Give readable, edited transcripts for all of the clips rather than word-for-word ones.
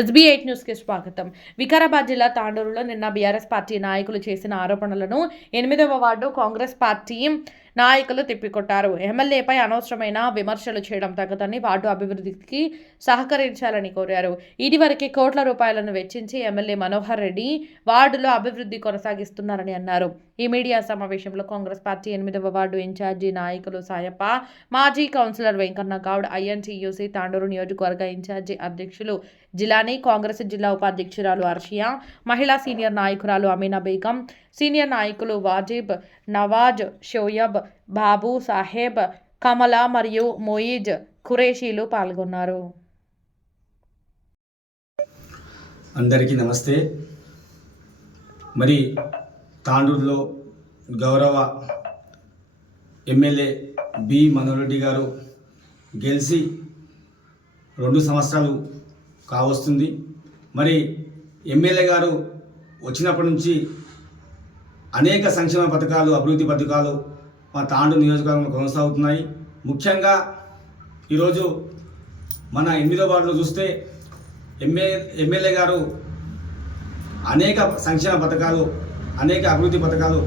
SB8 న్యూస్కి స్వాగతం. వికారాబాద్ జిల్లా తాండూరులో నిన్న బీఆర్ఎస్ పార్టీ నాయకులు చేసిన ఆరోపణలను 8వ వార్డు కాంగ్రెస్ పార్టీ నాయకులు తిప్పికొట్టారు. ఎమ్మెల్యేపై అనవసరమైన విమర్శలు చేయడం తగదని, వార్డు అభివృద్ధికి సహకరించాలని కోరారు. ఇదివరకే కోట్ల రూపాయలను వెచ్చించి ఎమ్మెల్యే మనోహర్ రెడ్డి వార్డులో అభివృద్ధి కొనసాగిస్తున్నారని అన్నారు. ఈ మీడియా సమావేశంలో కాంగ్రెస్ పార్టీ 8వ వార్డు ఇన్ఛార్జి నాయకులు సాయప్ప, మాజీ కౌన్సిలర్ వెంకన్న గౌడ్, INTUC తాండూరు నియోజకవర్గ ఇన్ఛార్జి అధ్యక్షులు జిలానీ, కాంగ్రెస్ జిల్లా ఉపాధ్యక్షురాలు అర్షియా, మహిళా సీనియర్ నాయకురాలు అమీనా బేగం, సీనియర్ నాయకులు వాజిబ్, నవాజ్, షోయబ్, బాబు సాహెబ్, కమల మరియు మొయిజ్ ఖురేషీలు పాల్గొన్నారు. అందరికీ నమస్తే. మరి తాండూరులో గౌరవ ఎమ్మెల్యే బి మనోహర్ రెడ్డి గారు గెలిచి 2 సంవత్సరాలు కావస్తుంది. మరి ఎమ్మెల్యే గారు వచ్చినప్పటి నుంచి అనేక సంక్షేమ పథకాలు, అభివృద్ధి పథకాలు మా తాండూరు నియోజకవర్గంలో కొనసాగుతున్నాయి. ముఖ్యంగా ఈరోజు మన 8వ వార్డులో చూస్తే ఎమ్మెల్యే గారు అనేక సంక్షేమ పథకాలు, అనేక అభివృద్ధి పథకాలు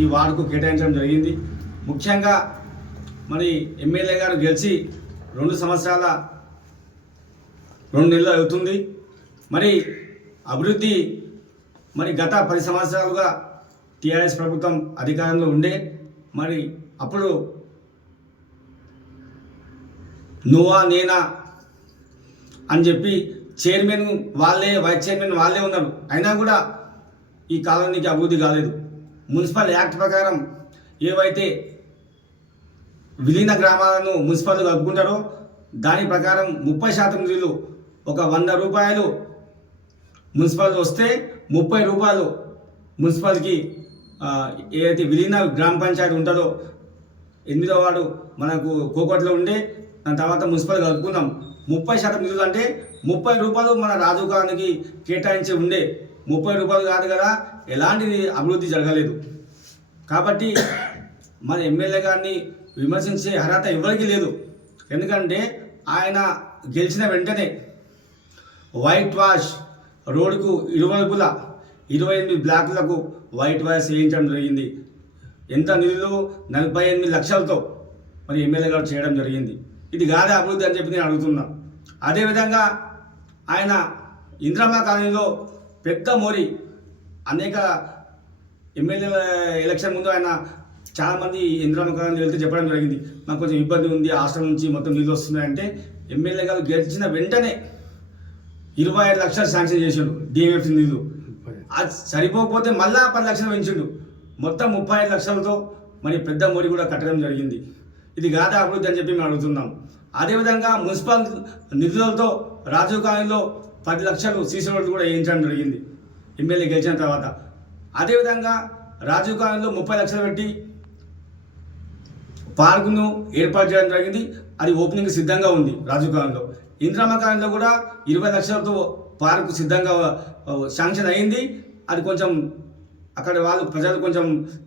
ఈ వార్డుకు కేటాయించడం జరిగింది. ముఖ్యంగా మరి ఎమ్మెల్యే గారు గెలిచి 2 సంవత్సరాల 2 నెలలు అవుతుంది. మరి అభివృద్ధి మరి గత 10 సంవత్సరాలుగా టీఆర్ఎస్ ప్రభుత్వం అధికారంలో ఉండే, మరి అప్పుడు నువ్వా నేనా అని చెప్పి చైర్మన్ వాళ్ళే, వైస్ చైర్మన్ వాళ్ళే ఉన్నారు. అయినా కూడా ఈ కాలనీకి అభివృద్ధి కాలేదు. మున్సిపల్ యాక్ట్ ప్రకారం ఏవైతే విలీన గ్రామాలను మున్సిపల్ కలుపుకుంటారో దాని ప్రకారం 30% నిధులు, ఒక 100 రూపాయలు మున్సిపల్ వస్తే 30 రూపాయలు మున్సిపల్కి ఏదైతే విలీన గ్రామ పంచాయతీ ఉంటుందో 8వ వార్డు మనకు కోకట్లో ఉండే, దాని తర్వాత మున్సిపల్ కలుపుకున్నాం. 30% నిధులు అంటే 30 రూపాయలు మన రాజుగారికి కేటాయించి ఉండే, 30 రూపాయలు కాదు కదా, ఎలాంటి అభివృద్ధి జరగలేదు. కాబట్టి మన ఎమ్మెల్యే గారిని విమర్శించే అర్హత ఎవరికి లేదు. ఎందుకంటే ఆయన గెలిచిన వెంటనే వైట్ వాష్ రోడ్డుకు ఇరువైపులా 28 బ్లాకులకు వైట్ వాష్ వేయించడం జరిగింది. ఎంత నిధులు? 48 లక్షలతో మరి ఎమ్మెల్యే గారు చేయడం జరిగింది. ఇది కాదే అభివృద్ధి అని చెప్పి నేను అడుగుతున్నా. అదేవిధంగా ఆయన ఇంద్రమ్మ కాలనీలో పెద్ద మోరీ, అనేక ఎమ్మెల్యేల ఎలక్షన్ ముందు ఆయన చాలామంది ఇంద్రమ్మ కాలనీ వెళ్తే చెప్పడం జరిగింది, మాకు కొంచెం ఇబ్బంది ఉంది, హాస్టల్ నుంచి మొత్తం నీళ్ళు వస్తున్నాయంటే ఎమ్మెల్యే గారు గెలిచిన వెంటనే 25 లక్షలు శాంక్షన్ చేసిండు DMF నిధులు. అది సరిపోకపోతే మళ్ళా 10 లక్షలు పెంచిండు. మొత్తం 35 లక్షలతో మరి పెద్ద మోరీ కూడా కట్టడం జరిగింది. ఇది కాదా అభివృద్ధి అని చెప్పి మేము అడుగుతున్నాం. అదేవిధంగా మున్సిపల్ నిధులతో రాజీవ్ కాలనీలో 10 లక్షలు సీసీ రోడ్లు కూడా వేయించడం జరిగింది ఎమ్మెల్యే గెలిచిన తర్వాత. అదేవిధంగా రాజీవ్ కాలనీలో 30 లక్షలు పెట్టి పార్కును ఏర్పాటు చేయడం జరిగింది. అది ఓపెనింగ్ సిద్ధంగా ఉంది రాజీవ్ కాలనీలో. ఇంద్రమ్మ కాలనీలో కూడా 20 లక్షలతో పార్కు సిద్ధంగా శాంక్షన్ అయింది. అది కొంచెం అక్కడ ప్రజలు కొంచెం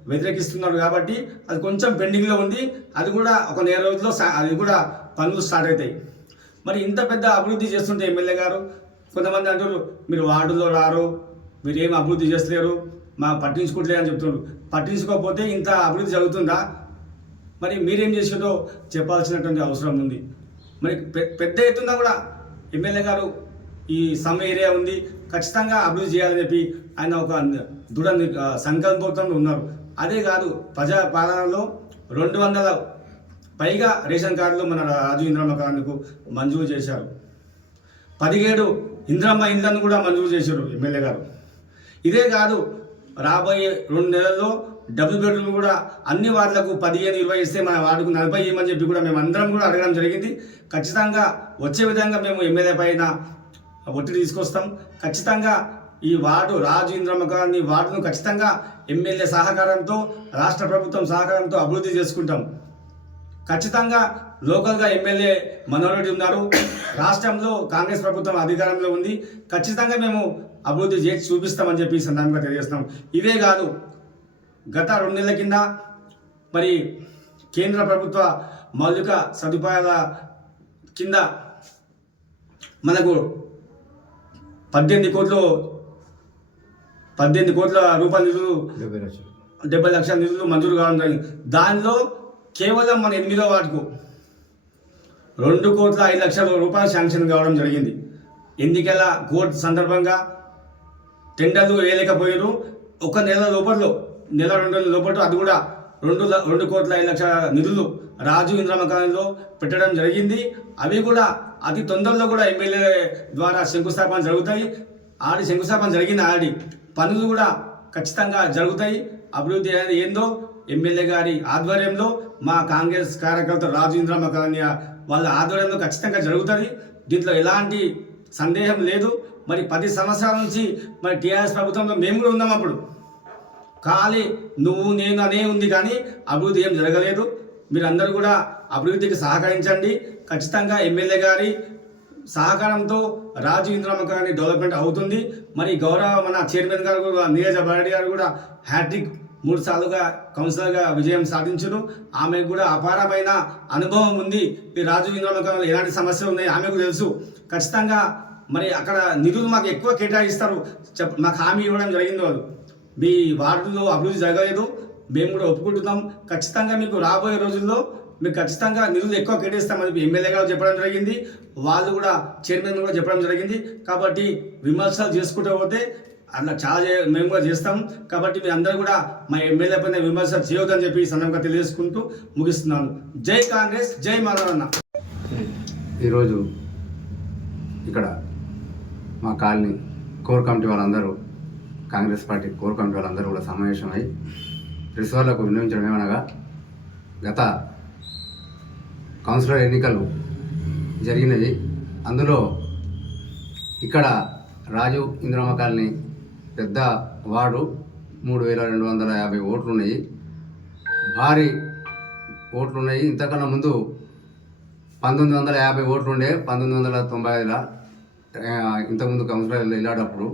వ్యతిరేకిస్తున్నారు కాబట్టి అది కొంచెం పెండింగ్లో ఉంది. అది కూడా ఒక నెల రోజుల్లో అది కూడా పనులు స్టార్ట్ అవుతాయి. మరి ఇంత పెద్ద అభివృద్ధి చేస్తుంటే ఎమ్మెల్యే గారు, కొంతమంది అంటారు మీరు వార్డులో రారు, మీరు ఏం అభివృద్ధి చేస్తలేరు, మా పట్టించుకోవట్లేదు అని చెప్తున్నారు. పట్టించుకోకపోతే ఇంత అభివృద్ధి జరుగుతుందా? మరి మీరేం చేసిందో చెప్పాల్సినటువంటి అవసరం ఉంది. మరి పెద్ద ఎత్తున కూడా ఎమ్మెల్యే గారు ఈ సమ్ ఏరియా ఉంది, ఖచ్చితంగా అభివృద్ధి చేయాలని చెప్పి ఆయన ఒక దృఢ సంకల్పంతో ఉన్నారు. అదే కాదు, ప్రజా పాలనలో 200 పైగా రేషన్ కార్డులు మన రాజు ఇంద్రమ్మ కాలనీకు మంజూరు చేశారు. 17 ఇంద్రమ్మ ఇండ్లను కూడా మంజూరు చేశారు ఎమ్మెల్యే గారు. ఇదే కాదు, రాబోయే 2 నెలల్లో డబుల్ బెడ్రూమ్ కూడా అన్ని వార్డులకు 15, 20 ఇస్తే మన వార్డుకు 40 ఇవ్వమని చెప్పి కూడా మేము అందరం కూడా అడగడం జరిగింది. ఖచ్చితంగా వచ్చే విధంగా మేము ఎమ్మెల్యే పైన ఒత్తిడి తీసుకొస్తాం. ఖచ్చితంగా ఈ వార్డు రాజు ఇంద్రమ్మ కాలనీ వార్డును ఖచ్చితంగా ఎమ్మెల్యే సహకారంతో, రాష్ట్ర ప్రభుత్వం సహకారంతో అభివృద్ధి చేసుకుంటాం. ఖచ్చితంగా లోకల్గా ఎమ్మెల్యే మనోహర్ రెడ్డి ఉన్నారు, రాష్ట్రంలో కాంగ్రెస్ ప్రభుత్వం అధికారంలో ఉంది. ఖచ్చితంగా మేము అభివృద్ధి చేసి చూపిస్తామని చెప్పి ఈ సందర్భంగా తెలియజేస్తున్నాం. ఇవే కాదు, గత 2 నెలల కింద మరి కేంద్ర ప్రభుత్వ మౌలిక సదుపాయాల కింద మనకు 18 కోట్ల రూపాయల నిధులు 70 లక్షల నిధులు మంజూరు కావడం జరిగింది. దానిలో కేవలం మన 8వ వార్డుకు 2,05,00,000 రూపాయలు శాంక్షన్ కావడం జరిగింది. ఎన్నికల కోర్టు సందర్భంగా టెండర్లు వేయలేకపోయారు. ఒక నెల లోపల 2 నెలల లోపల అది కూడా 2,05,00,000 నిధులు రాజు ఇంద్రమ్మ కాలనీలో పెట్టడం జరిగింది. అవి కూడా అతి తొందరలో కూడా ఎమ్మెల్యే ద్వారా శంకుస్థాపన జరుగుతాయి. శంకుస్థాపన జరిగింది ఆల్రెడీ. పనులు కూడా ఖచ్చితంగా జరుగుతాయి. అభివృద్ధి అనేది ఏందో ఎమ్మెల్యే గారి ఆధ్వర్యంలో మా కాంగ్రెస్ కార్యకర్త రాజు ఇంద్రమ్మ కాలనీ వాళ్ళ ఆధ్వర్యంలో ఖచ్చితంగా జరుగుతుంది. దీంట్లో ఎలాంటి సందేహం లేదు. మరి 10 సంవత్సరాల నుంచి మరి టీఆర్ఎస్ ప్రభుత్వంలో మేము కూడా ఉన్నాం. అప్పుడు ఖాళీ నువ్వు నేను అనే ఉంది, కానీ అభివృద్ధి ఏం జరగలేదు. మీరందరూ కూడా అభివృద్ధికి సహకరించండి. ఖచ్చితంగా ఎమ్మెల్యే గారి సహకారంతో రాజు ఇంద్రమ్మ కాలనీ డెవలప్మెంట్ అవుతుంది. మరి గౌరవ మన చైర్మన్ గారు కూడా నీరజ బారెడ్డి గారు కూడా హ్యాట్రిక్ 3 సార్లుగా కౌన్సిలర్గా విజయం సాధించును. ఆమెకు కూడా అపారమైన అనుభవం ఉంది. ఈ రాజు ఇంద్రమ్మ కాలనీలో ఎలాంటి సమస్యలు ఉన్నాయి ఆమెకు తెలుసు. ఖచ్చితంగా మరి అక్కడ నిధులు మాకు ఎక్కువ కేటాయిస్తారు, మాకు హామీ ఇవ్వడం జరిగింది. వాళ్ళు మీ వార్డులో అభివృద్ధి జరగలేదు, మేము కూడా ఒప్పుకుంటున్నాం. ఖచ్చితంగా మీకు రాబోయే రోజుల్లో మీకు ఖచ్చితంగా నిధులు ఎక్కువ కేటాయిస్తామని ఎమ్మెల్యే గారు చెప్పడం జరిగింది. వాళ్ళు కూడా చైర్మన్ కూడా చెప్పడం జరిగింది. కాబట్టి విమర్శలు చేసుకుంటూ పోతే అట్లా చాలా మేము కూడా చేస్తాం. కాబట్టి మీ అందరూ కూడా మా ఎమ్మెల్యే పైన విమర్శలు చేయొద్దని చెప్పి ఈ సందర్భంగా తెలియజేసుకుంటూ ముగిస్తున్నాను. జై కాంగ్రెస్, జై మాధవన్న. ఈరోజు ఇక్కడ మా కాలనీ కోర్ కమిటీ వాళ్ళందరూ, కాంగ్రెస్ పార్టీ కోర్ కమిటీ వాళ్ళందరూ కూడా సమావేశమై ప్రెస్ వాళ్ళకు విన్నవించడం ఏమనగా, గత కౌన్సిలర్ ఎన్నికలు జరిగినవి. అందులో ఇక్కడ రాజు ఇంద్రమ్మ కాలనీ పెద్ద వార్డు 3,250 ఓట్లు ఉన్నాయి, భారీ ఓట్లు ఉన్నాయి. ఇంతకన్నా ముందు 1950 ఓట్లు ఉండే 1990లో ఇంతకుముందు కౌన్సిలర్ వెళ్ళేటప్పుడు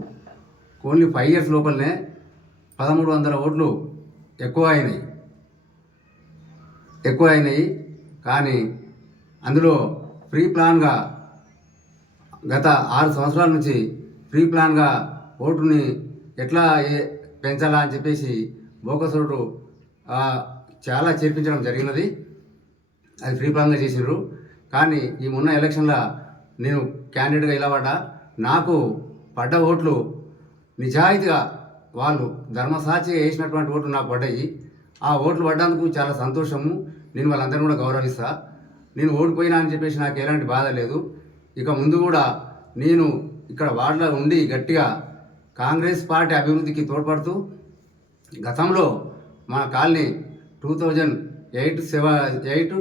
ఓన్లీ 5 ఇయర్స్ లోపలనే 1,300 ఓట్లు ఎక్కువ అయినాయి. కానీ అందులో ప్రీ ప్లాన్గా గత 6 సంవత్సరాల నుంచి ప్రీ ప్లాన్గా ఓటుని ఎట్లా పెంచాలా అని చెప్పేసి బోకసోటు చాలా చేర్పించడం జరిగినది. అది ప్రీ ప్లాన్గా చేసినారు. కానీ ఈ మొన్న ఎలక్షన్లో నేను క్యాండిడేట్గా నిలబడ్డా. నాకు పడ్డ ఓట్లు నిజాయితీగా వాళ్ళు ధర్మసాక్షిగా వేసినటువంటి ఓట్లు నాకు పడ్డాయి. ఆ ఓట్లు పడ్డందుకు చాలా సంతోషము. నేను వాళ్ళందరినీ కూడా గౌరవిస్తా. నేను ఓడిపోయినా అని చెప్పేసి నాకు ఎలాంటి బాధ లేదు. ఇక ముందు కూడా నేను ఇక్కడ వార్డులో ఉండి గట్టిగా కాంగ్రెస్ పార్టీ అభివృద్ధికి తోడ్పడుతూ, గతంలో మా కాలనీ 2008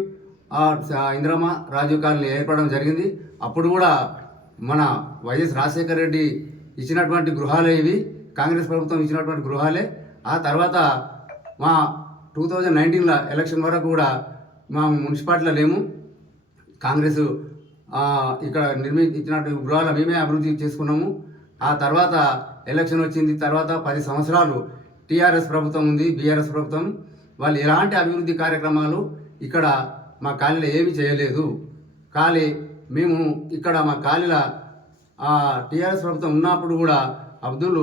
ఇందిరమ్మ రాజీవ్ కాలనీ ఏర్పడడం జరిగింది. అప్పుడు కూడా మన వైఎస్ రాజశేఖర రెడ్డి ఇచ్చినటువంటి గృహాలే ఇవి, కాంగ్రెస్ ప్రభుత్వం ఇచ్చినటువంటి గృహాలే. ఆ తర్వాత మా 2019లో ఎలక్షన్ వరకు కూడా మా మున్సిపాలిటీలో లేము. కాంగ్రెస్ ఇక్కడ ఇచ్చినట్టు గృహాలు మేమే అభివృద్ధి చేసుకున్నాము. ఆ తర్వాత ఎలక్షన్ వచ్చింది. తర్వాత 10 సంవత్సరాలు టీఆర్ఎస్ ప్రభుత్వం ఉంది, బీఆర్ఎస్ ప్రభుత్వం. వాళ్ళు ఎలాంటి అభివృద్ధి కార్యక్రమాలు ఇక్కడ మా కాలనీలో ఏమీ చేయలేదు. కానీ మేము ఇక్కడ మా కాలనీలో టీఆర్ఎస్ ప్రభుత్వం ఉన్నప్పుడు కూడా అబ్దుల్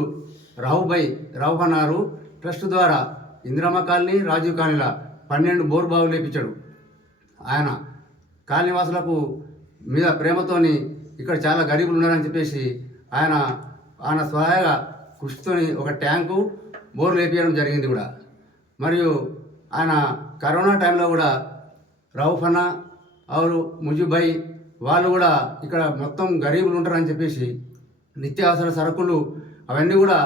రౌఫ్ అన్నారు ట్రస్ట్ ద్వారా ఇందిరమ్మ కాలనీ, రాజీవ్ కాలనీలో 12 బోర్ బావులు లేపించాడు. ఆయన కాలనీవాసులకు మీద ప్రేమతోని ఇక్కడ చాలా గరీబులు ఉన్నారని చెప్పేసి ఆయన స్వయంగా కృషితోని ఒక ట్యాంకు బోర్ లేపించడం జరిగింది కూడా. మరియు ఆయన కరోనా టైంలో కూడా రౌఫ్ అన్న ఆరు ముజీబ్ వాళ్ళు కూడా ఇక్కడ మొత్తం గరీబులు ఉంటారని చెప్పేసి నిత్యావసర సరుకులు అవన్నీ కూడా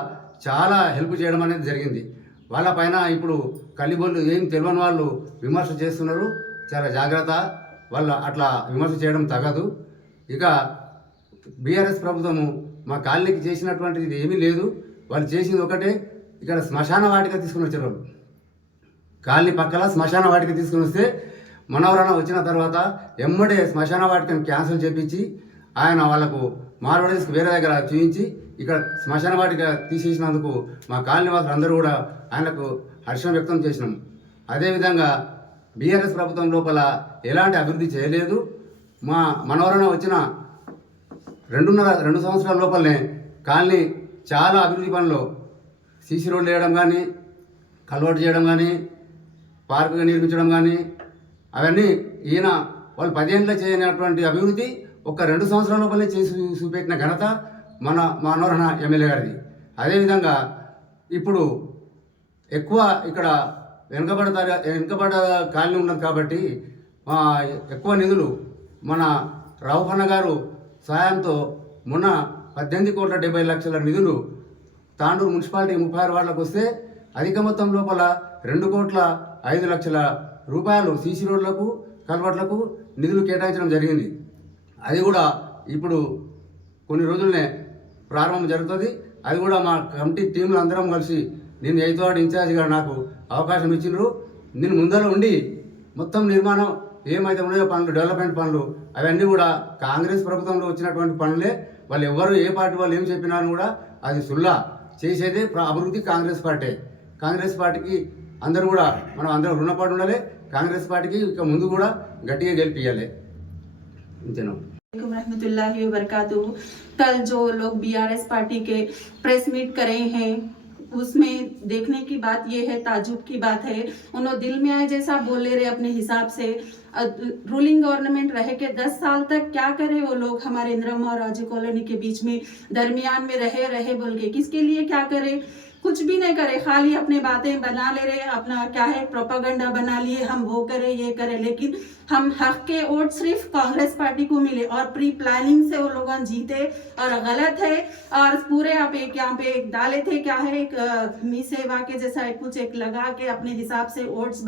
చాలా హెల్ప్ చేయడం అనేది జరిగింది. వాళ్ళపైన ఇప్పుడు కలిబోళ్ళు ఏం తెలియని వాళ్ళు విమర్శ చేస్తున్నారు. చాలా జాగ్రత్త, వాళ్ళు అట్లా విమర్శ చేయడం తగదు. ఇక బీఆర్ఎస్ ప్రభుత్వము మా కాలనీకి చేసినటువంటిది ఏమీ లేదు. వాళ్ళు చేసింది ఒకటే, ఇక్కడ శ్మశాన వాటిక తీసుకుని వచ్చారు. వాళ్ళు కాలనీ పక్కల శ్మశాన వాటిక తీసుకుని వస్తే మనవరాన వచ్చిన తర్వాత ఎమ్మడే శ్మశాన వాటికను క్యాన్సిల్ చేపించి ఆయన వాళ్ళకు మార్వాడీస్కి వేరే దగ్గర చూపించి ఇక్కడ శ్మశాన వాటిక తీసేసినందుకు మా కాలనీ వాసులు అందరూ కూడా ఆయనకు హర్షం వ్యక్తం చేసినాం. అదేవిధంగా బీఆర్ఎస్ ప్రభుత్వం లోపల ఎలాంటి అభివృద్ధి చేయలేదు. మా మనవరాన వచ్చిన 2 సంవత్సరాల లోపలనే కాలనీ చాలా అభివృద్ధి పనులు సీసీ రోడ్లు వేయడం కానీ, కల్వర్ట్ చేయడం కానీ, పార్కుగా నిర్మించడం కానీ అవన్నీ ఈయన వాళ్ళు 10 ఏళ్ళలో చేయనటువంటి అభివృద్ధి ఒక 2 సంవత్సరాల లోపలే చేసి చూపెట్టిన ఘనత మన మనోహరణ ఎమ్మెల్యే గారిది. అదేవిధంగా ఇప్పుడు ఎక్కువ ఇక్కడ వెనుకబడ్డ కాలనీ ఉన్నది కాబట్టి ఎక్కువ నిధులు మన రావుపన్న గారు సహాయంతో మొన్న 18,70,00,000 నిధులు తాండూరు మున్సిపాలిటీ 36 వార్డులకు వస్తే అధిక మొత్తం లోపల 2,05,00,000 రూపాయలు సీసీ రోడ్లకు, కల్వర్ట్లకు నిధులు కేటాయించడం జరిగింది. అది కూడా ఇప్పుడు కొన్ని రోజులనే ప్రారంభం జరుగుతుంది. అది కూడా మా కమిటీ టీంలు అందరం కలిసి నేను 8వ వార్డు ఇన్ఛార్జిగా నాకు అవకాశం ఇచ్చినారు. నేను ముందర ఉండి మొత్తం నిర్మాణం ఏమైతే ఉన్నాయో పనులు, డెవలప్మెంట్ పనులు అవన్నీ కూడా కాంగ్రెస్ ప్రభుత్వంలో వచ్చినటువంటి పనులే. వాళ్ళు ఎవరు ఏ పార్టీ వాళ్ళు ఏం చెప్పినారు కూడా అది సుల్లా చేసేదే అభివృద్ధి కాంగ్రెస్ పార్టీ. కాంగ్రెస్ పార్టీకి అందరూ కూడా మనం అందరం రుణపడి ఉండాలి. కాంగ్రెస్ పార్టీకి ఇక ముందు కూడా గట్టిగా గెలిపియాలి. ఇంతేనా. रहमतुल्लाहि व बरकातुहू। कल जो लोग बीआरएस पार्टी के प्रेस मीट करे हैं उसमें देखने की बात ये है, ताजुब की बात है, उन्होंने दिल में आए जैसा बोल ले रहे अपने हिसाब से। रूलिंग गवर्नमेंट रहे के 10 साल तक क्या करे वो लोग हमारे इंदिरा और राजू कॉलोनी के बीच में दरमियान में रहे बोल के किसके लिए क्या करे? कुछ भी नहीं करे, खाली अपने बातें बना ले रहे, अपना क्या है प्रोपागंडा बना लिए, हम वो करे ये करे। लेकिन हम हक के वोट सिर्फ कांग्रेस पार्टी को मिले और प्री प्लानिंग से वो लोग जीते और गलत है। और पूरे आप एक यहाँ पे एक डाले थे क्या है एक मी सेवा के जैसा कुछ एक लगा के अपने हिसाब से वोट्स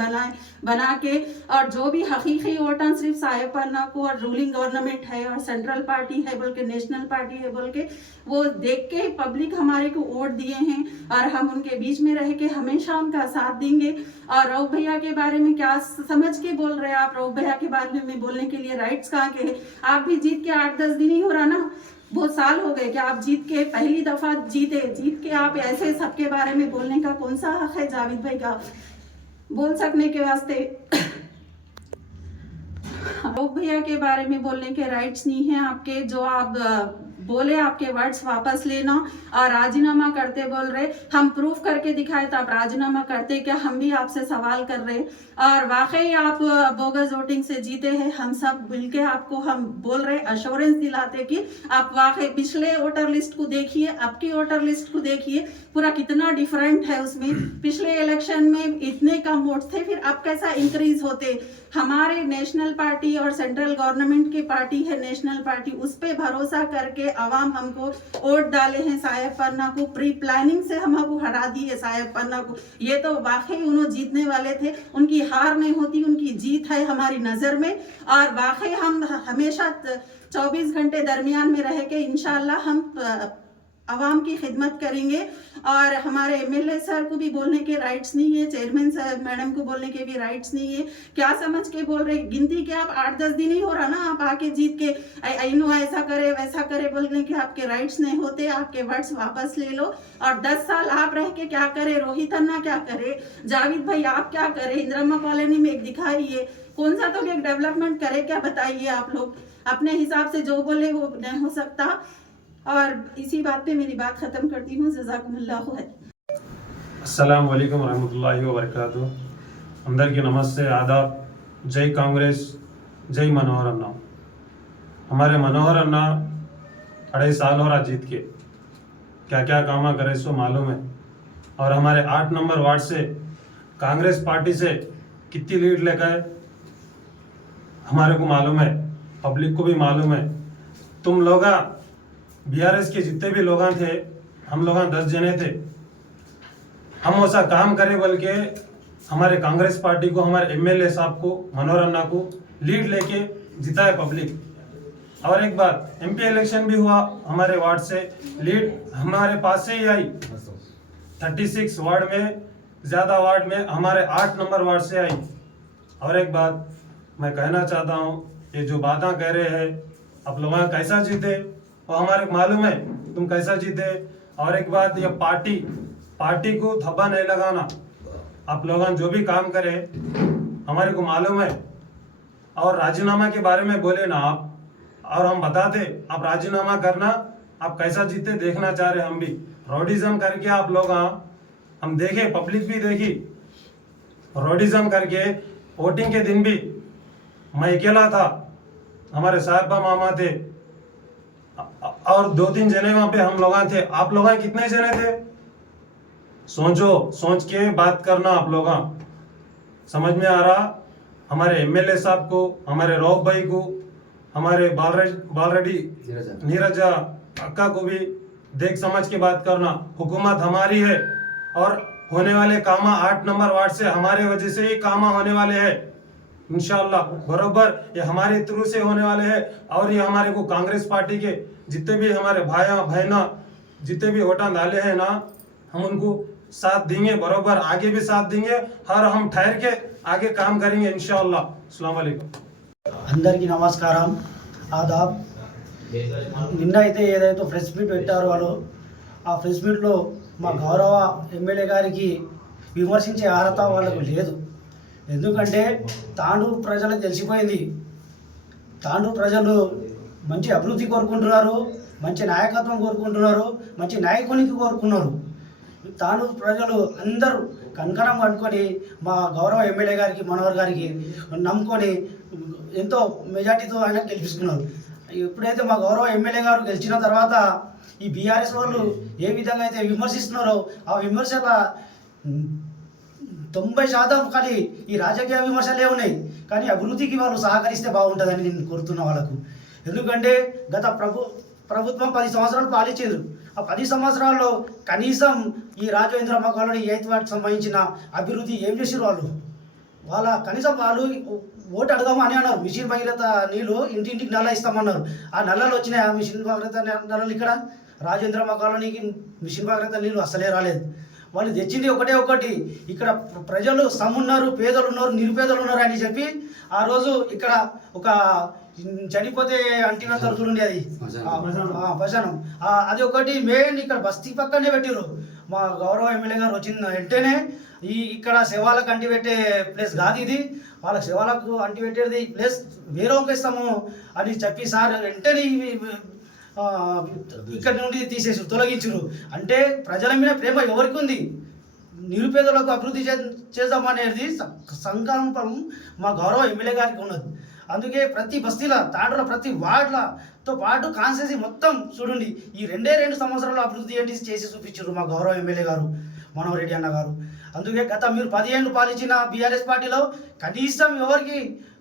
बना के और जो भी हकीकी वोट सिर्फ साहेब पन्ना को और रूलिंग गवर्नमेंट है और सेंट्रल पार्टी है बोल के, नेशनल पार्टी है बोल के वो देख के पब्लिक हमारे को वोट दिए हैं और हम उनके बीच में रह के हमेशा उनका साथ देंगे। और रऊफ भैया के बारे में क्या समझ के बोल रहे हैं आप? रऊफ भैया के बारे में बोलने के लिए राइट्स कहाँ के है? आप भी जीत के 8-10 दिन ही हो रहा ना, बहुत साल हो गए कि आप जीत के पहली दफा जीत के आप ऐसे सबके बारे में बोलने का कौन सा हक है जावेद भाई का बोल सकने के वास्ते? रऊफ भैया के बारे में बोलने के राइट्स नहीं है आपके। जो आप बोले आपके वर्ड्स वापस लेना और राजीनामा करते बोल रहे, हम प्रूफ करके दिखाए तो आप राजीनामा करते क्या? हम भी आपसे सवाल कर रहे। और वाकई आप बोगस वोटिंग से जीते हैं, हम सब मिलके आपको हम बोल रहे अश्योरेंस दिलाते कि आप वाकई पिछले वोटर लिस्ट को देखिए, आपकी वोटर लिस्ट को देखिए, पूरा कितना डिफरेंट है उसमें। पिछले इलेक्शन में इतने कम वोट्स थे, फिर अब कैसा इंक्रीज होते? हमारे नेशनल पार्टी और सेंट्रल गवर्नमेंट की पार्टी है नेशनल पार्टी, उस पे भरोसा करके अवाम हमको वोट डाले हैं साहेब पन्ना को, प्री प्लानिंग से हमको हरा दिए साहेब पन्ना को। ये तो वाकई उन्होंने जीतने वाले थे, उनकी हार नहीं होती, उनकी जीत है हमारी नज़र में। और वाकई हम हमेशा 24 घंटे दरमियान में रह के इंशाल्लाह हम आवाम की खिदमत करेंगे। और हमारे एमएलए सर को भी बोलने के राइट्स नहीं है, चेयरमैन सर मैडम को बोलने के भी राइट्स नहीं है। क्या समझ के बोल रहे? गिनती के आप 8-10 दिन ही हो रहा ना, आप आके जीत के इनो ऐसा करे वैसा करे बोलने के आपके राइट्स नहीं होते। आपके वर्ड्स वापस ले लो। और 10 साल आप रह के क्या करे? रोहित अन्ना क्या करे? जावेद भाई आप क्या करे? इंदिरा कॉलोनी में एक दिखाइए, कौन सा तो एक डेवलपमेंट करे क्या? बताइए आप लोग। अपने हिसाब से जो बोले वो नहीं हो सकता। और इसी बात पे मेरी बात ख़त्म करती हूँ। जज़ाकुमुल्लाहु खैर। अस्सलाम वालेकुम रहमतुल्लाहि व बरकातुहू। अंदर की नमस्ते, आदाब, जय कांग्रेस, जय मनोहर अन्ना। हमारे मनोहर अन्ना 2.5 साल हो रहा जीत के, क्या क्या काम करे सो मालूम है। और हमारे 8 नंबर वार्ड से कांग्रेस पार्टी से कितनी लीड लेकर हमारे को मालूम है, पब्लिक को भी मालूम है। तुम लोग बीआरएस के जितने भी लोग थे, हम लोग 10 जने थे, हम वैसा काम करे बोल के हमारे कांग्रेस पार्टी को, हमारे एमएलए साहब को, मनोहर अन्ना को लीड लेके जीता है पब्लिक। और एक बात, एमपी इलेक्शन भी हुआ, हमारे वार्ड से लीड हमारे पास से ही आई। 36 वार्ड में, ज़्यादा वार्ड में हमारे 8 नंबर वार्ड से आई। और एक बात मैं कहना चाहता हूँ, ये जो बातें कह रहे हैं आप लोग कैसा जीते वो हमारे को मालूम है, तुम कैसा जीते। और एक बात, ये पार्टी को धब्बा नहीं लगाना। आप लोग जो भी काम करे हमारे को मालूम है। और राजीनामा के बारे में बोले ना आप, और हम बताते आप राजीनामा करना आप कैसा जीतते देखना चाह रहे हम भी। रोडिज्म करके आप लोग हम देखे, पब्लिक भी देखी, रोडिज्म करके वोटिंग के दिन भी मैं अकेला था, हमारे साहिबा मामा थे और 2-3 जने वहां पे हम लोग थे। आप लोग कितने जने थे? सोचो, सोच के बात करना आप लोग। समझ में आ रहा? हमारे एमएलए साहब को, हमारे रौफ भाई को, हमारे बालरेड्डी नीरजा अक्का को भी देख समझ के बात करना। हुकूमत हमारी है और होने वाले कामा 8 नंबर वार्ड से हमारे वजह से ही कामा होने वाले हैं इंशाल्लाह। बरोबर ये हमारे थ्रू से होने वाले हैं। और ये हमारे को कांग्रेस पार्टी के जितने भी हमारे भाई बहना जितने भी वोटा डाले हैं ना, हम उनको साथ देंगे, बरोबर आगे भी साथ देंगे और हम ठहर के आगे काम करेंगे इंशाल्लाह। अस्सलाम वालेकुम। అందరికీ నమస్కారం, ఆదాబ్। నిన్న అయితే ఏదైతే ప్రెస్ మీట్ పెట్టారో వాళ్ళు, ఆ ప్రెస్ మీట్లో మా గౌరవ ఎమ్మెల్యే గారికి విమర్శించే అర్హత వాళ్ళకు లేదు. ఎందుకంటే తాండూరు ప్రజలకు తెలిసిపోయింది, తాండూరు ప్రజలు మంచి అభివృద్ధి కోరుకుంటున్నారు, మంచి నాయకత్వం కోరుకుంటున్నారు, మంచి నాయకునికి కోరుకున్నారు. తాండూరు ప్రజలు అందరూ కనకనం అనుకొని మా గౌరవ ఎమ్మెల్యే గారికి, మనోహర్ గారికి నమ్ముకొని ఎంతో మెజార్టీతో ఆయన గెలిపిస్తున్నారు. ఎప్పుడైతే మా గౌరవ ఎమ్మెల్యే గారు గెలిచిన తర్వాత ఈ బీఆర్ఎస్ వాళ్ళు ఏ విధంగా అయితే విమర్శిస్తున్నారో ఆ విమర్శల 90% కానీ ఈ రాజకీయ విమర్శలే ఉన్నాయి. కానీ అభివృద్ధికి వాళ్ళు సహకరిస్తే బాగుంటుందని నేను కోరుతున్నా వాళ్ళకు. ఎందుకంటే గత ప్రభుత్వం 10 సంవత్సరాలు పాలించారు. ఆ 10 సంవత్సరాల్లో కనీసం ఈ రాజేంద్రమ్మ కాలనీ 8th వార్డుకి సంబంధించిన అభివృద్ధి ఏం చేసారు వాళ్ళు? వాళ్ళ కనీసం వాళ్ళు ఓటు అడగమని అన్నారు. మిషన్ భగీరథ నీళ్ళు ఇంటింటికి నల్ల ఇస్తామన్నారు. ఆ నల్లలు వచ్చినాయి. ఆ మిషన్ భగీరథ నల్లలు ఇక్కడ రాజేంద్రమ్మ కాలనీకి మిషన్ భగీరథ నీళ్ళు అస్సలే రాలేదు. వాళ్ళు తెచ్చింది ఒకటి, ఇక్కడ ప్రజలు సమ్మున్నారు, పేదలు ఉన్నారు, నిరుపేదలు ఉన్నారు అని చెప్పి ఆ రోజు ఇక్కడ ఒక చనిపోతే అంటిన తరచుండే అది భజనం, అది ఒకటి మెయిన్ ఇక్కడ బస్తీ పక్కనే పెట్టిరు. మా గౌరవ ఎమ్మెల్యే గారు వచ్చిన వెంటనే ఇక్కడ శవాలకు అంటి పెట్టే ప్లేస్ కాదు ఇది, వాళ్ళకి శవాలకు అంటి పెట్టేది ప్లేస్ వేరే ఇస్తాము అని చెప్పి సార్ వెంటనే ఇక్కడ నుండి తీసేసి తొలగించరు. అంటే ప్రజల మీద ప్రేమ ఎవరికి ఉంది? నిరుపేదలకు అభివృద్ధి చేద్దామనేది సంకల్పం మా గౌరవ ఎమ్మెల్యే గారికి ఉన్నది. అందుకే ప్రతి బస్తీల తాండూరులో ప్రతి వార్డులతో పాటు కాన్స్టిట్యూన్సీ మొత్తం చూడండి, ఈ 2 సంవత్సరాలు అభివృద్ధి ఏంటి చేసి చూపించారు మా గౌరవ ఎమ్మెల్యే గారు మనోహర్ రెడ్డి అన్న గారు. అందుకే గత మీరు 10 ఏళ్ళు పాలించిన బీఆర్ఎస్ పార్టీలో కనీసం ఎవరికి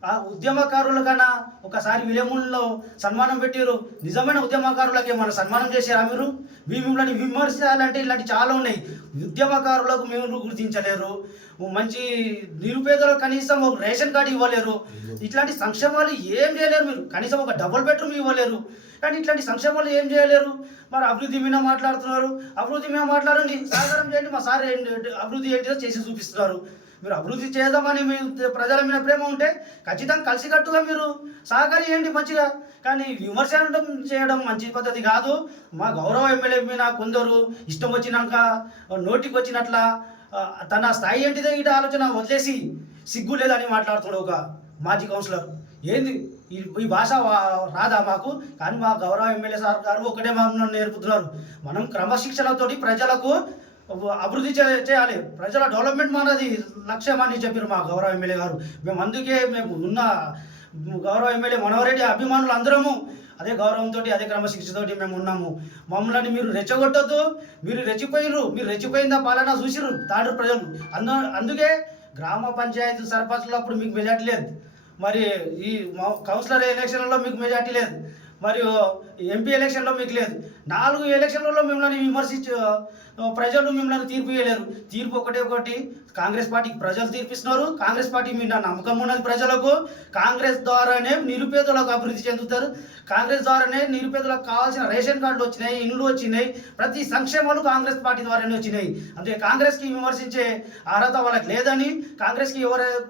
ఆ ఉద్యమకారులకన్నా ఒకసారి విలేముల్లో సన్మానం పెట్టారు. నిజమైన ఉద్యమకారులకి ఏమైనా సన్మానం చేశారా మీరు? మిమ్మల్ని విమర్శించాలంటే ఇలాంటి చాలా ఉన్నాయి. ఉద్యమకారులకు మీరు గుర్తించలేరు, మంచి నిరుపేదలకు కనీసం ఒక రేషన్ కార్డు ఇవ్వలేరు, ఇట్లాంటి సంక్షేమాలు ఏం చేయలేరు మీరు. కనీసం ఒక డబుల్ బెడ్రూమ్ ఇవ్వలేరు. కానీ ఇట్లాంటి సంక్షేమాలు ఏం చేయలేరు. మరి అభివృద్ధి మీద మాట్లాడుతున్నారు. అభివృద్ధి మీద మాట్లాడండి, సహకారం చేయండి. మా సార్ అభివృద్ధి ఏంటిదో చేసి చూపిస్తున్నారు. మీరు అభివృద్ధి చేద్దామని మీ ప్రజల మీద ప్రేమ ఉంటే ఖచ్చితంగా కలిసికట్టుగా మీరు సహకరించండి మంచిగా. కానీ విమర్శనం చేయడం మంచి పద్ధతి కాదు. మా గౌరవ ఎమ్మెల్యే మీద కొందరు ఇష్టం వచ్చినాక నోటికి వచ్చినట్ల తన స్థాయి ఏంటిదో ఇటు ఆలోచన వదిలేసి సిగ్గు లేదని మాట్లాడుతున్నాడు ఒక మాజీ కౌన్సిలర్. ఏంది ఈ భాష రాదా మాకు? కానీ మా గౌరవ ఎమ్మెల్యే సార్ గారు ఒకటే మమ్మల్ని నేర్పుతున్నారు. మనం క్రమశిక్షణతోటి ప్రజలకు అభివృద్ధి చేయాలి, ప్రజల డెవలప్మెంట్ మనది లక్ష్యం అని చెప్పారు మా గౌరవ ఎమ్మెల్యే గారు. అందుకే మేము ఉన్న గౌరవ ఎమ్మెల్యే మనోహర్ రెడ్డి అభిమానులు అందరము అదే గౌరవంతో అదే క్రమశిక్షతోటి మేము ఉన్నాము. మమ్మల్ని మీరు రెచ్చగొట్టద్దు. మీరు రెచ్చిపోయిర్రు, మీరు రెచ్చిపోయిందా పాలన చూసిర్రు తాండూరు ప్రజలు. అందుకే గ్రామ పంచాయతీ సర్పంచ్లు అప్పుడు మీకు మెజార్టీ లేదు, మరి ఈ కౌన్సిలర్ ఎలక్షన్లలో మీకు మెజార్టీ లేదు, మరియు ఎంపీ ఎలక్షన్లో మీకు లేదు. 4 ఎలక్షన్లలో మిమ్మల్ని విమర్శించు ప్రజలు మిమ్మల్ని తీర్పు ఇవ్వలేరు. తీర్పు ఒకటి కాంగ్రెస్ పార్టీకి ప్రజలు తీర్పిస్తున్నారు. కాంగ్రెస్ పార్టీ మీద నమ్మకం ఉన్నది ప్రజలకు. కాంగ్రెస్ ద్వారానే నిరుపేదలకు అభివృద్ధి చెందుతారు. కాంగ్రెస్ ద్వారానే నిరుపేదలకు కావాల్సిన రేషన్ కార్డులు వచ్చినాయి, ఇండ్లు వచ్చినాయి, ప్రతి సంక్షేమాలు కాంగ్రెస్ పార్టీ ద్వారానే వచ్చినాయి. అందుకే కాంగ్రెస్కి విమర్శించే అర్హత వాళ్ళకి లేదని, కాంగ్రెస్కి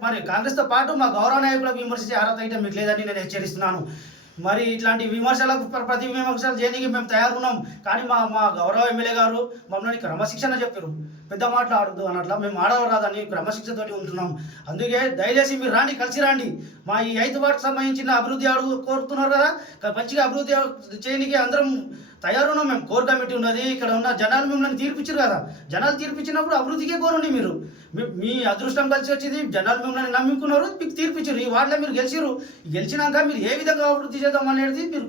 మరి కాంగ్రెస్తో పాటు మా గౌరవ నాయకులకు విమర్శించే అర్హత అయితే మీకు లేదని నేను హెచ్చరిస్తున్నాను. మరి ఇట్లాంటి విమర్శలకు ప్రతి విమర్శలు చేయడానికి మేము తయారున్నాం. కానీ మా గౌరవ ఎమ్మెల్యే గారు మమ్మల్ని క్రమశిక్షణ చెప్పారు. పెద్ద మాటలు ఆడద్దు అన్నట్లా మేము ఆడవరాదని క్రమశిక్షణతోటి ఉంటున్నాం. అందుకే దయచేసి మీరు రండి, కలిసి రండి. మా ఈ 5th వార్డుకు సంబంధించిన అభివృద్ధి కోరుతున్నారు కదా, మంచిగా అభివృద్ధి చేయడానికి అందరం తయారున్నాం మేము. కోర్ కమిటీ ఉన్నది, ఇక్కడ ఉన్న జనాలు మిమ్మల్ని తీర్పిచ్చారు కదా. జనాలు తీర్పిచ్చినప్పుడు అభివృద్ధికే కోరండి మీరు. మీ అదృష్టం కలిసి వచ్చింది, జనాలు మిమ్మల్ని నమ్ముకున్నారు, మీకు తీర్పిచ్చారు. ఈ వార్డులో మీరు గెలిచినాక మీరు ఏ విధంగా అభివృద్ధి చేద్దాం అనేది మీరు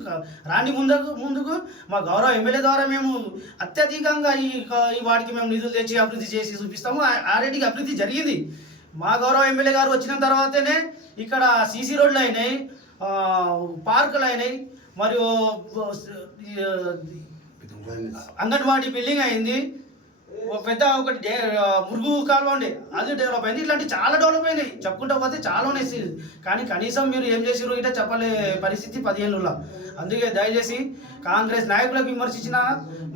రాండి ముందుకు మా గౌరవ ఎమ్మెల్యే ద్వారా మేము అత్యధికంగా ఈ వార్డుకి మేము నిధులు తెచ్చి అభివృద్ధి చేసి చూపిస్తాము. ఆల్రెడీ అభివృద్ధి జరిగింది. మా గౌరవ ఎమ్మెల్యే గారు వచ్చిన తర్వాతనే ఇక్కడ సీసీ రోడ్లు అయినాయి, పార్కులు అయినాయి, మరియు అంగన్వాడీ బిల్డింగ్ అయింది, పెద్ద ఒకటి మురుగు కాలువ ఉండే అది డెవలప్ అయింది. ఇట్లాంటి చాలా డెవలప్ అయినాయి, చెప్పుకుంటూ పోతే చాలా ఉన్నాయి. కానీ కనీసం మీరు ఏం చేసిరో ఇట్లా చెప్పలే పరిస్థితి 15 ఏళ్ళలో. అందుకే దయచేసి కాంగ్రెస్ నాయకులకు విమర్శించిన,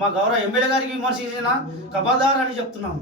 మా గౌరవ ఎమ్మెల్యే గారికి విమర్శించిన కబాదార్ అని చెప్తున్నాము.